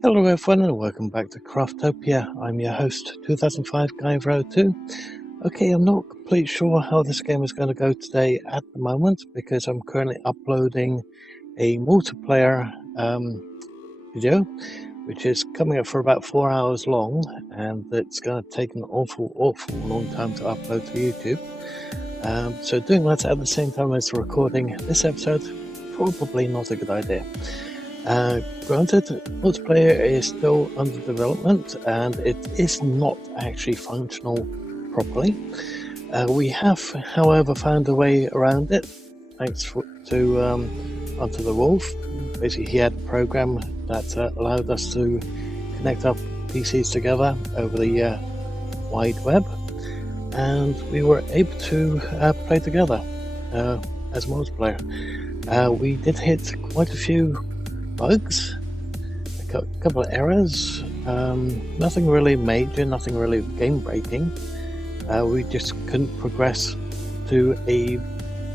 Hello everyone and welcome back to Craftopia. I'm your host, 2005 Guy02. Okay, I'm not completely sure how this game is going to go today at the moment because I'm currently uploading a multiplayer video which is coming up for about 4 hours long, and it's going to take an awful long time to upload to YouTube. So doing that at the same time as recording this episode, probably not a good idea. Granted, multiplayer is still under development and it is not actually functional properly. We have, however, found a way around it thanks to Onto the Wolf. Basically, he had a program that allowed us to connect our PCs together over the wide web, and we were able to play together as multiplayer. We did hit quite a few bugs, a couple of errors, nothing really major, nothing really game breaking. We just couldn't progress to a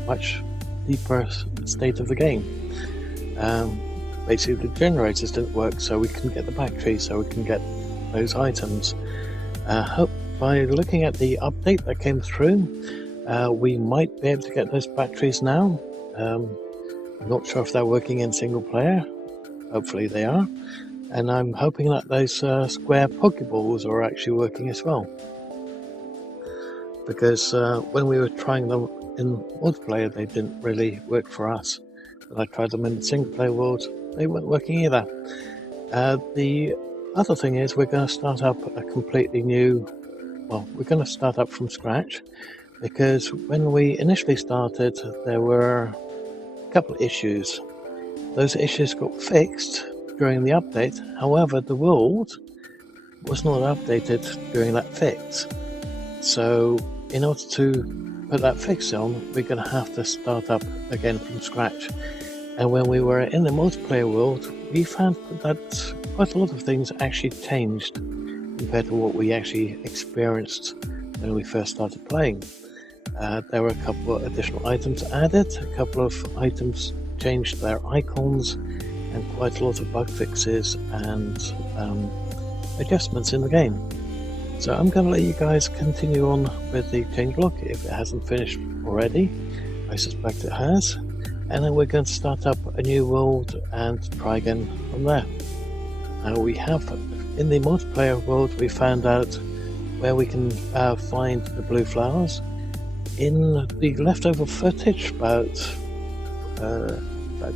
much deeper state of the game. Basically the generators didn't work, so we couldn't get the batteries, so we couldn't get those items. By looking at the update that came through, we might be able to get those batteries now. I'm not sure if they're working in single player. Hopefully they are, and I'm hoping that those square Pokeballs are actually working as well, because when we were trying them in multiplayer they didn't really work for us. When I tried them in the single player world, they weren't working either. The other thing is we're going to start up a completely new, we're going to start up from scratch, because when we initially started there were a couple of issues. Those issues got fixed during the update, however the world was not updated during that fix. So in order to put that fix on, we're going to have to start up again from scratch. And when we were in the multiplayer world, we found that quite a lot of things actually changed compared to what we actually experienced when we first started playing. There were a couple of additional items added, a couple of items changed their icons, and quite a lot of bug fixes and adjustments in the game. So I'm going to let you guys continue on with the changelog if it hasn't finished already. I suspect it has. And then we're going to start up a new world and try again from there. We have, in the multiplayer world, we found out where we can find the blue flowers. In the leftover footage, about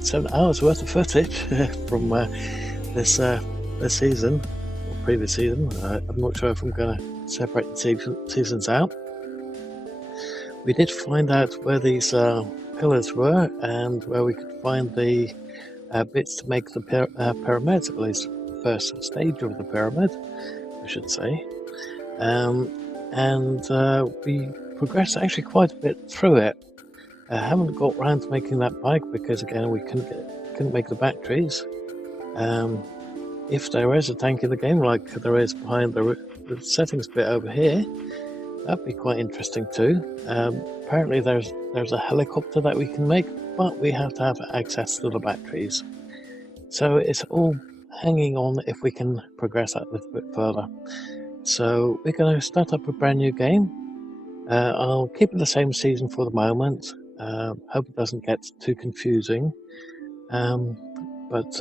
7 hours worth of footage from this season, or previous season. I'm not sure if I'm going to separate the seasons out. We did find out where these pillars were and where we could find the bits to make the pyramids, at least the first stage of the pyramid, I should say. We progressed actually quite a bit through it. I haven't got round to making that bike because again we couldn't make the batteries. If there is a tank in the game like there is behind the settings bit over here, that'd be quite interesting too. Apparently there's a helicopter that we can make, but we have to have access to the batteries. So it's all hanging on if we can progress that a little bit further. So we're going to start up a brand new game. I'll keep it the same season for the moment. Hope it doesn't get too confusing. But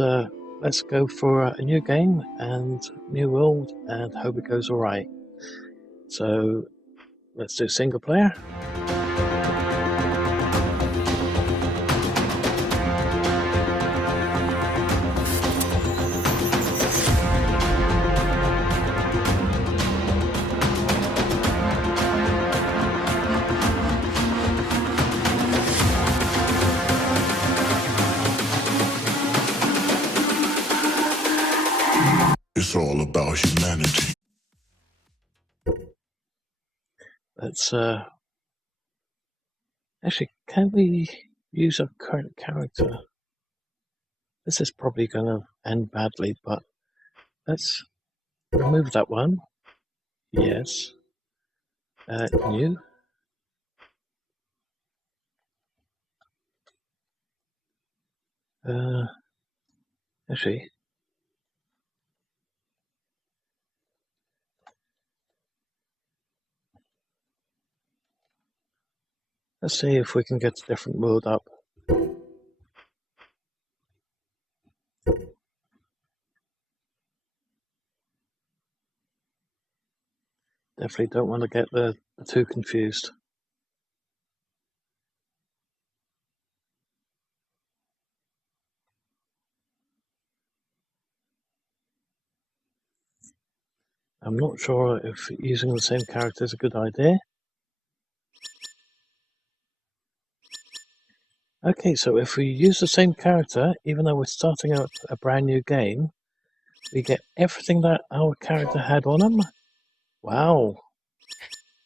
let's go for a new game and new world and hope it goes alright. So let's do single player. It's all about humanity. Let's actually, can we use our current character? This is probably going to end badly, but let's remove that one. Yes. New. Actually, Let's see if we can get a different mood up. Definitely don't want to get the two confused. I'm not sure if using the same character is a good idea. Okay, so if we use the same character, even though we're starting out a brand new game, we get everything that our character had on him. Wow.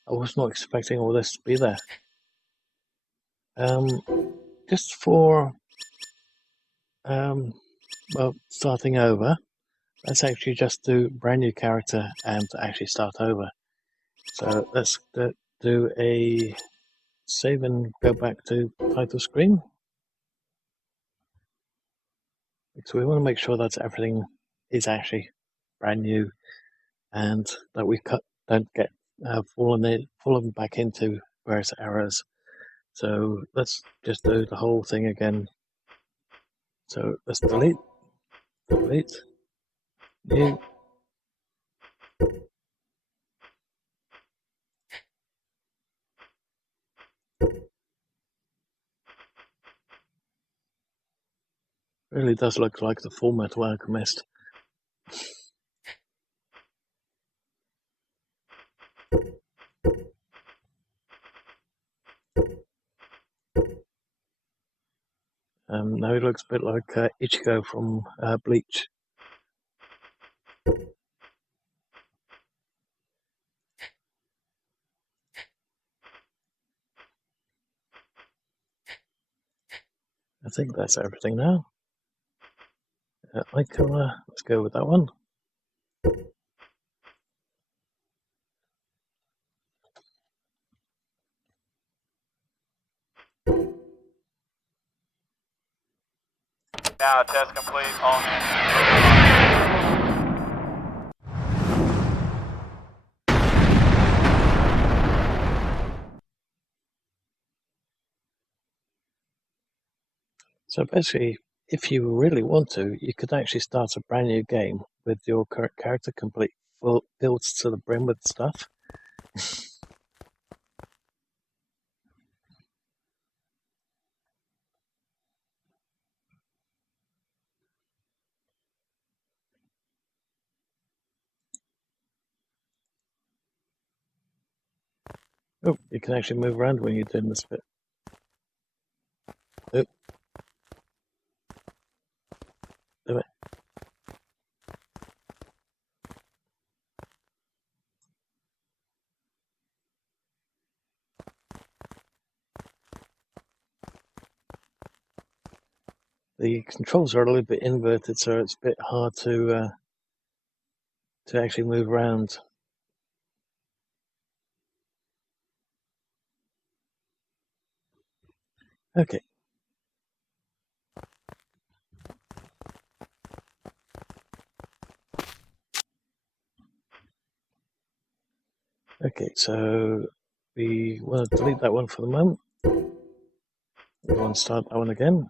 I was not expecting all this to be there. Just for well, starting over, let's actually just do brand new character and actually start over. So let's do a save and go back to title screen. So we want to make sure that everything is actually brand new and that we don't get fallen back into various errors. So let's just do the whole thing again. So let's delete, new. Really does look like the Full Metal Alchemist. Now he looks a bit like Ichigo from Bleach. I think that's everything now. Eye color, let's go with that one. Now, test complete. All hands. So basically, if you really want to, you could actually start a brand new game with your current character complete, filled to the brim with stuff. Oh, you can actually move around when you're doing this bit. Oh. Do it. The controls are a little bit inverted, so it's a bit hard to actually move around. Okay. Okay, so we want to delete that one for the moment. We want to start that one again.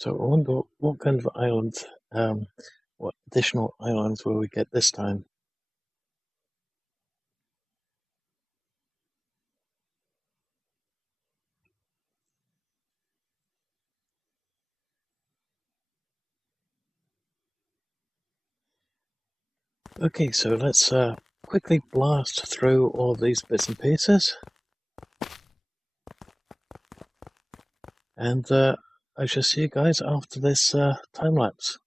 So I wonder what kind of islands, what additional islands will we get this time? Okay, so let's quickly blast through all of these bits and pieces. And I shall see you guys after this time lapse.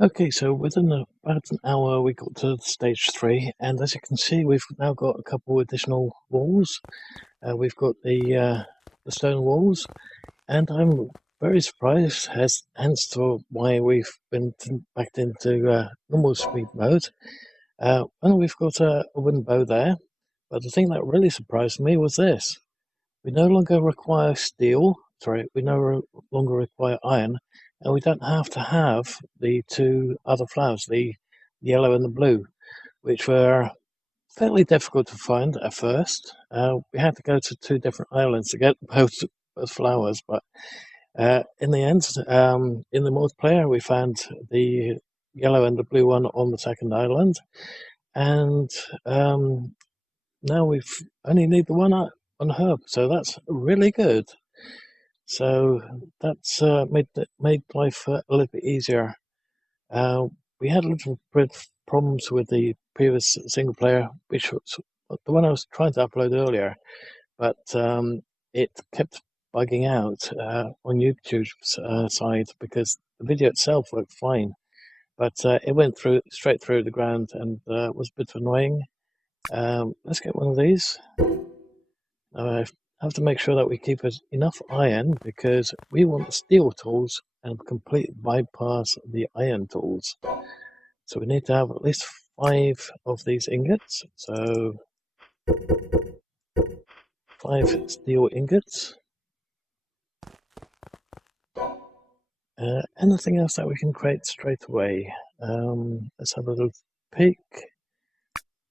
Okay, so within about an hour we got to stage 3, and as you can see we've now got a couple additional walls. We've got the stone walls, and I'm very surprised, hence to why we've been backed into normal speed mode. And we've got a wooden bow there, but the thing that really surprised me was this. We no longer require steel, we no longer require iron, and we don't have to have the two other flowers, the yellow and the blue, which were fairly difficult to find at first. We had to go to 2 different islands to get both flowers, but in the end, in the multiplayer, we found the yellow and the blue one on the second island, and now we've only need the one on herb, so that's really good. So that's made life a little bit easier. We had a little bit of problems with the previous single player, which was the one I was trying to upload earlier, but it kept bugging out on YouTube's side because the video itself worked fine, but it went straight through the ground and was a bit annoying. Let's get one of these. I have to make sure that we keep enough iron because we want the steel tools and complete bypass the iron tools. So we need to have at least 5 of these ingots. So 5 steel ingots. Anything else that we can create straight away? Let's have a little peek.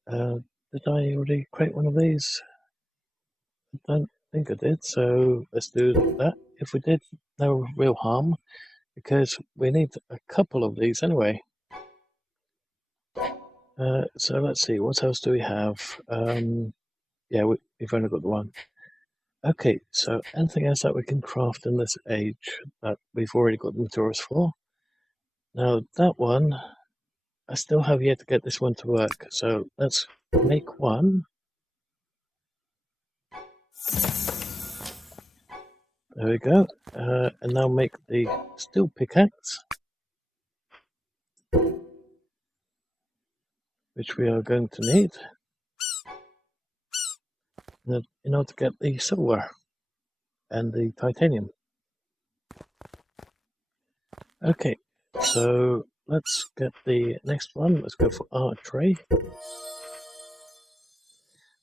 Did I already create one of these? I don't think I did, so let's do that. If we did, no real harm, because we need a couple of these anyway. So let's see, what else do we have? Yeah, we've only got the one. Okay, so anything else that we can craft in this age that we've already got the materials for? Now that one, I still have yet to get this one to work, so let's make one. There we go. And now make the steel pickaxe, which we are going to need in order to get the silver and the titanium. Okay, so let's get the next one. Let's go for archery.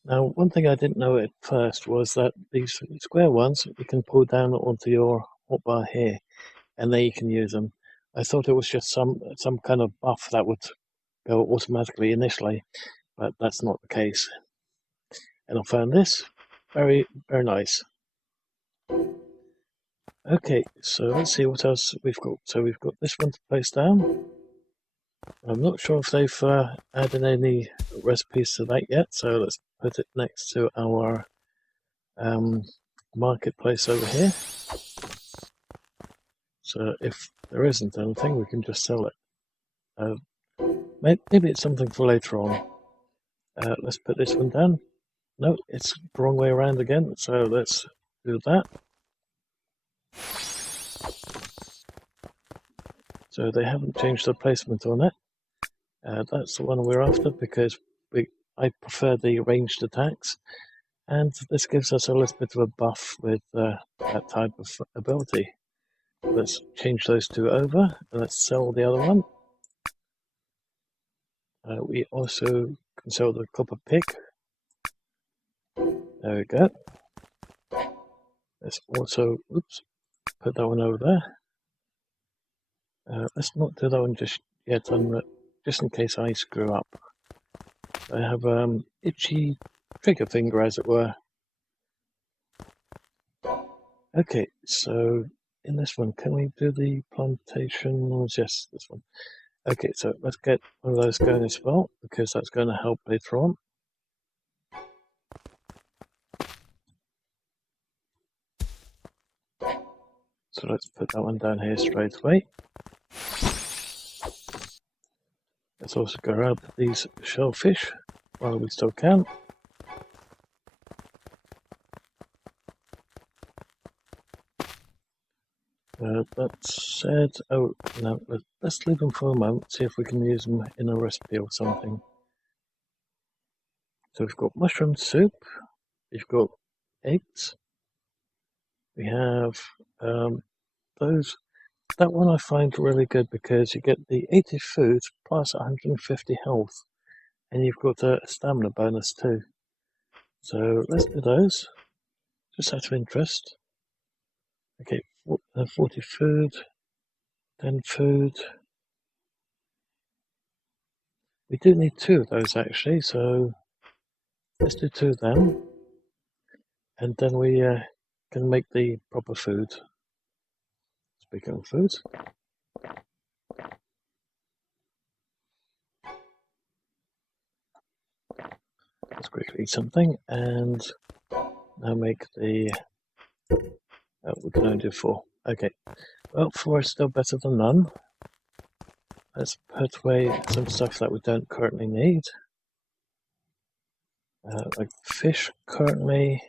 Now, one thing I didn't know at first was that these square ones you can pull down onto your hotbar here, and there you can use them. I thought it was just some kind of buff that would go automatically initially, but that's not the case. And I found this very, very nice. Okay, so let's see what else we've got. So we've got this one to place down. I'm not sure if they've added any recipes to that yet, so let's put it next to our marketplace over here. So if there isn't anything, we can just sell it. Maybe it's something for later on. Let's put this one down. No, it's the wrong way around again, so let's do that. So they haven't changed the placement on it. That's the one we're after because I prefer the ranged attacks, and this gives us a little bit of a buff with that type of ability. Let's change those two over, and let's sell the other one. We also can sell the copper pick. There we go. Let's also, oops, put that one over there. Let's not do that one just yet, just in case I screw up. I have itchy trigger finger, as it were. Okay, so in this one, can we do the plantations? Yes, this one. Okay, so let's get one of those going as well, because that's going to help later on. So let's put that one down here straight away. Let's also grab these shellfish while we still can. That said, oh no, let's leave them for a moment, see if we can use them in a recipe or something. So we've got mushroom soup, we've got eggs, we have that one I find really good because you get the 80 food plus 150 health, and you've got a stamina bonus too. So let's do those, just out of interest. Okay, 40 food, 10 food. We do need 2 of those actually, so let's do 2 of them. And then we can make the proper food. Speaking of food. Let's quickly eat something and now make the... we can only do 4. Okay. Well, 4 is still better than none. Let's put away some stuff that we don't currently need. Like fish currently.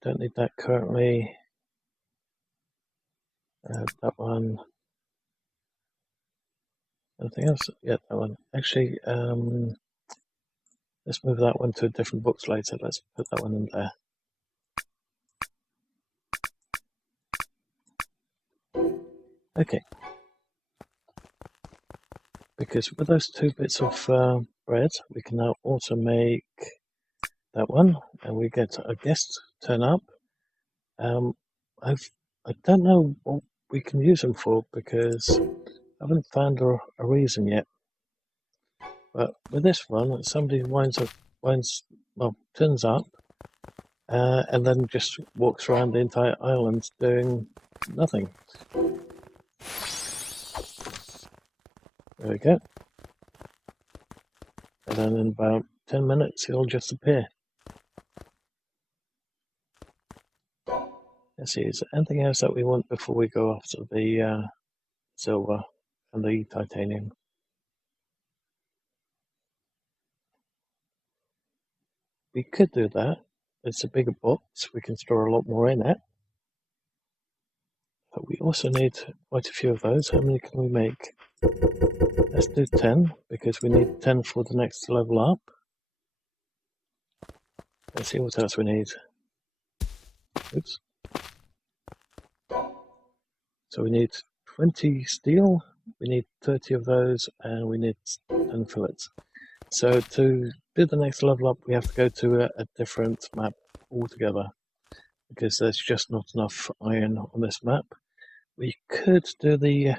Don't need that currently. That one. Anything else? Yeah, that one. Actually, let's move that one to a different box later. Let's put that one in there. Okay. Because with those 2 bits of bread, we can now also make that one, and we get a guest turn up. I don't know what we can use them for because I haven't found a reason yet. But with this one, somebody turns up, and then just walks around the entire island doing nothing. There we go. And then in about 10 minutes, he'll just appear. Let's see, is there anything else that we want before we go after the silver and the titanium? We could do that. It's a bigger box. We can store a lot more in it. But we also need quite a few of those. How many can we make? Let's do 10, because we need 10 for the next level up. Let's see what else we need. Oops. So we need 20 steel, we need 30 of those, and we need 10 fillets. So to do the next level up, we have to go to a different map altogether, because there's just not enough iron on this map. We could do the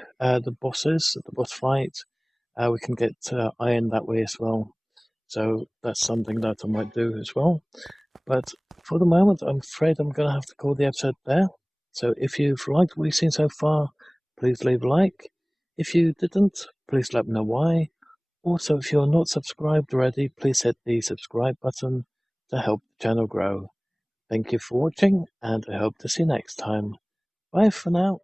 bosses, the boss fight. We can get iron that way as well. So that's something that I might do as well. But for the moment, I'm afraid I'm going to have to call the episode there. So if you've liked what you've seen so far, please leave a like. If you didn't, please let me know why. Also, if you're not subscribed already, please hit the subscribe button to help the channel grow. Thank you for watching, and I hope to see you next time. Bye for now.